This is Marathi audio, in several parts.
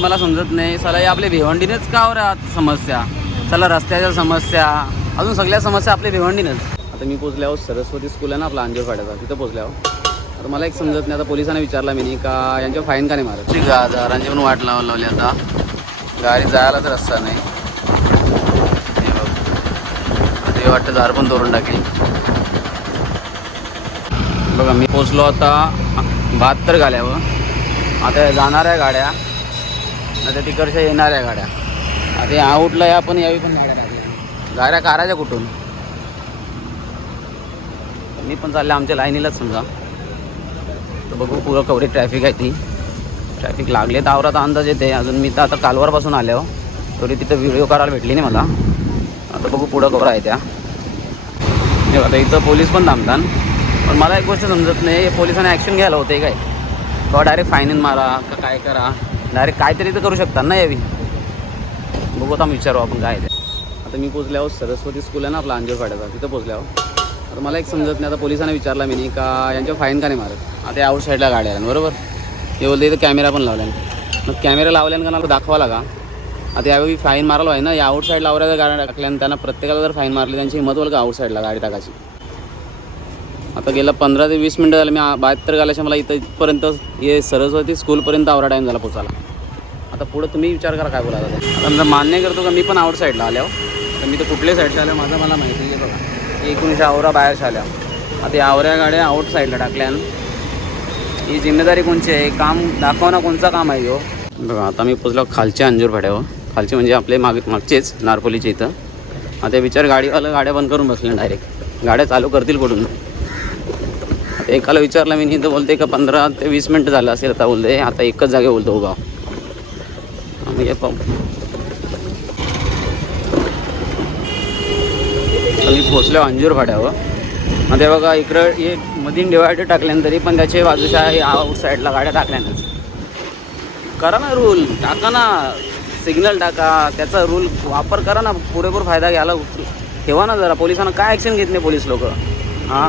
मला समजत नाही. चला हे आपल्या भिवंडीनेच का हो राहत समस्या? चला रस्त्याच्या समस्या. अजून सगळ्या समस्या आपल्या भिवंडीनेच. आता मी पोचल्यावर सरस्वती स्कूल आहे ना आपला अंजोरपाड्याचा तिथं पोचल्यावर तर मला एक समजत नाही आता पोलिसांना विचारला मी का यांच्या फाईन का नाही मारत? ठीक आहे हजारांची पण वाट लावून लावली आता. गाडी जायलाच रस्ता नाही. ते वाटतं दार पण तोडून टाकेल. बघा मी पोचलो आता बहात्तर गाड्यावर आता जाणाऱ्या गाड्या. आता तिकडच्या येणाऱ्या गाड्या. आता या आऊटला या पण यावी पण गाड्या लागल्या. गाड्या काराच्या कुठून? मी पण चालले आमच्या लाईनीलाच समजा. तर बघू पुरं कवरी ट्रॅफिक आहे ती. ट्रॅफिक लागले तर आवरात अंदाज येते. अजून मी तर आता कालवारपासून आलो थोडी तिथं व्हिडिओ करायला भेटली नाही मला. आता बघू पुढं कवर आहे त्या. आता इथं पोलीस पण थांबतात. पण मला एक गोष्ट समजत नाही. पोलिसांनी ॲक्शन घ्यायला होते काय? का डायरेक्ट फायनल मारा का काय करा? डायरेक्ट काहीतरी तर करू शकतात ना यावी. बघू आता विचारू आपण काय आता मी पोचल्यावर सरस्वती स्कूल आहे ना आपला अंजोरपाड्याचा तिथं पोचल्यावर. आता मला एक समजत नाही आता पोलिसांना विचारला मी का यांच्या फाईन का नाही मारत? आता आउट साईडला गाड्या आहेत बरोबर? हे बोलते इथं कॅमेरा पण लावल्यान मग कॅमेरा लावल्यान का मला दाखवा लागा. आता यावेळी फाईन मारलो आहे ना या आउट साईड लावल्या गाड्या टाकल्यानं त्यांना प्रत्येकाला जर फाईन मारली त्यांची हिंमत होईल का आउट साईडला गाडी टाकायची? आता गेलं पंधरा ते वीस मिनटं झालं मी बाहेर बहात्तर गाल्याच्या मला इथं इथपर्यंत हे सरस्वती स्कूलपर्यंत आवरा टाईम झाला पोचायला आता पुढं तुम्ही विचार करा काय बोलायला आता मी मान्य करतो का मी पण आउट साईडला आल्यावर. तर मी तर कुठल्या साईडच्या आल्या माझं मला माहिती आहे बघा. एकोणीसशे आवरा बाहेरच्या आल्या. आता या आवऱ्या गाड्या आउट साईडला टाकल्यान ही जिम्मेदारी कोणची आहे? काम दाखवणं कोणचं काम आहे हो बघा आता मी पोचलो खालच्या अंजूर फाड्यावर खालचे म्हणजे आपले माग मागचेच नारपोलीचे इथं. आता विचार गाडीवाला गाड्या बंद करून बसले डायरेक्ट गाड्या चालू करतील कुठून? एकाला विचारलं मी तर बोलते का पंधरा ते वीस मिनटं झालं असेल आता बोलते आता एकच जागे बोलतो उगा म्हणजे मी पोचलो अंजूर फाट्यावर मग ते बघा इकडं हे मधीन डिवायडर टाकल्यानं तरी पण त्याचे बाजूच्या आउट साईडला गाड्या टाकल्यानंच करा ना रूल टाका ना. सिग्नल टाका. त्याचा रूल वापर करा ना. पुरेपूर फायदा घ्यायला ठेवा ना जरा. पोलिसांना काय ॲक्शन घेत नाही पोलीस लोक? हां?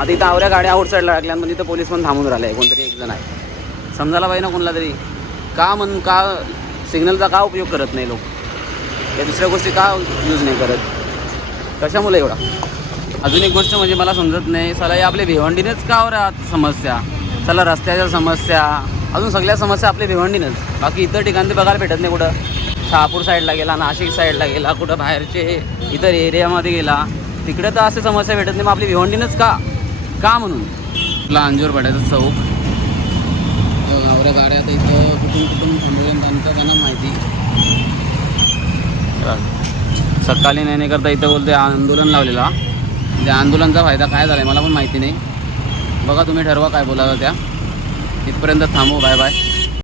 आता इथं आवऱ्या गाड्या आउट साईडला टाकल्या पण तिथं पोलीस पण थांबून राहिले कोणतरी एक जण आहे. समजायला पाहिजे ना कोणाला तरी. का म्हणून का सिग्नलचा का उपयोग करत नाही लोक? या दुसऱ्या गोष्टी का यूज नाही करत? कशामुळे एवढा? अजून एक गोष्ट म्हणजे मला समजत नाही चला हे आपले भिवंडीनेच का हो राहत समस्या? चला रस्त्याच्या समस्या अजून सगळ्या समस्या आपल्या भिवंडीनच. बाकी इतर ठिकाणी बघायला भेटत नाही कुठं. शहापूर साईडला गेला नाशिक साईडला गेला कुठं बाहेरचे इतर एरियामध्ये गेला तिकडे तर असे समस्या भेटत नाही मग आपली भिवंडीनंच का? का म्हणून? आपला अंजूर पडायचं चौक. आवऱ्या गाड्या तर इथं कुठून कुठून थांबवून त्यांचं त्यांना माहिती. सकाळी नाही नाही करता इथं बोलते आंदोलन लावलेला. त्या आंदोलनचा फायदा काय झाला आहे मला पण माहिती नाही. बघा तुम्ही ठरवा काय बोलायला त्या. इथपर्यंत थांबू बाय बाय.